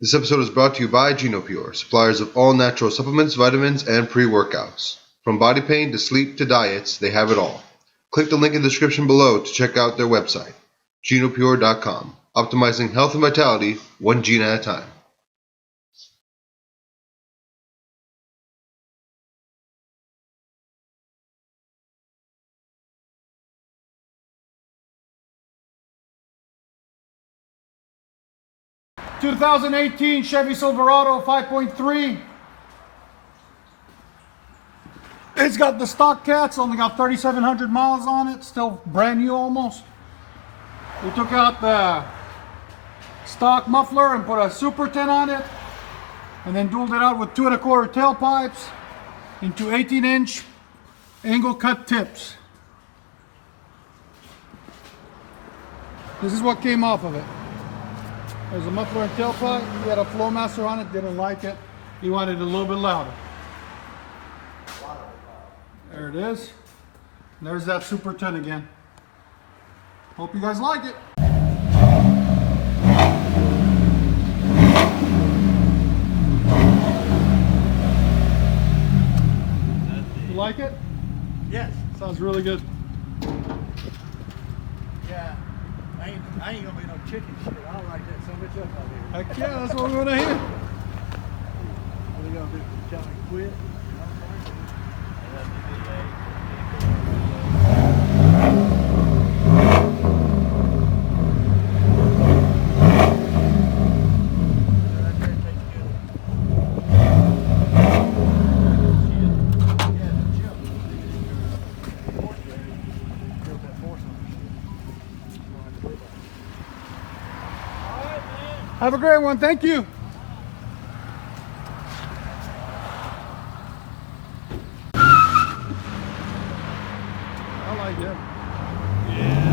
This episode is brought to you by GenoPure, suppliers of all natural supplements, vitamins, and pre-workouts. From body pain to sleep to diets, they have it all. Click the link in the description below to check out their website, GenoPure.com, optimizing health and vitality one gene at a time. (2018) Chevy Silverado 5.3. It's got the stock cats, only got 3,700 miles on it, still brand new almost. We took out the stock muffler and put a super tin on it, and then dualed it out with 2 1/4 tailpipes into 18-inch angle cut tips. This is what came off of it. There's a muffler and tailpipe. He had a Flowmaster on it, didn't like it. He wanted it a little bit louder. There it is. And there's that super tin again. Hope you guys like it. You like it? Yes. Sounds really good. Yeah. I ain't gonna be no chicken shit. I don't like that so much up out here. Heck yeah, that's what we want to hear. What are you gonna do? Tell me to quit? Have a great one. Thank you. I like it. Yeah.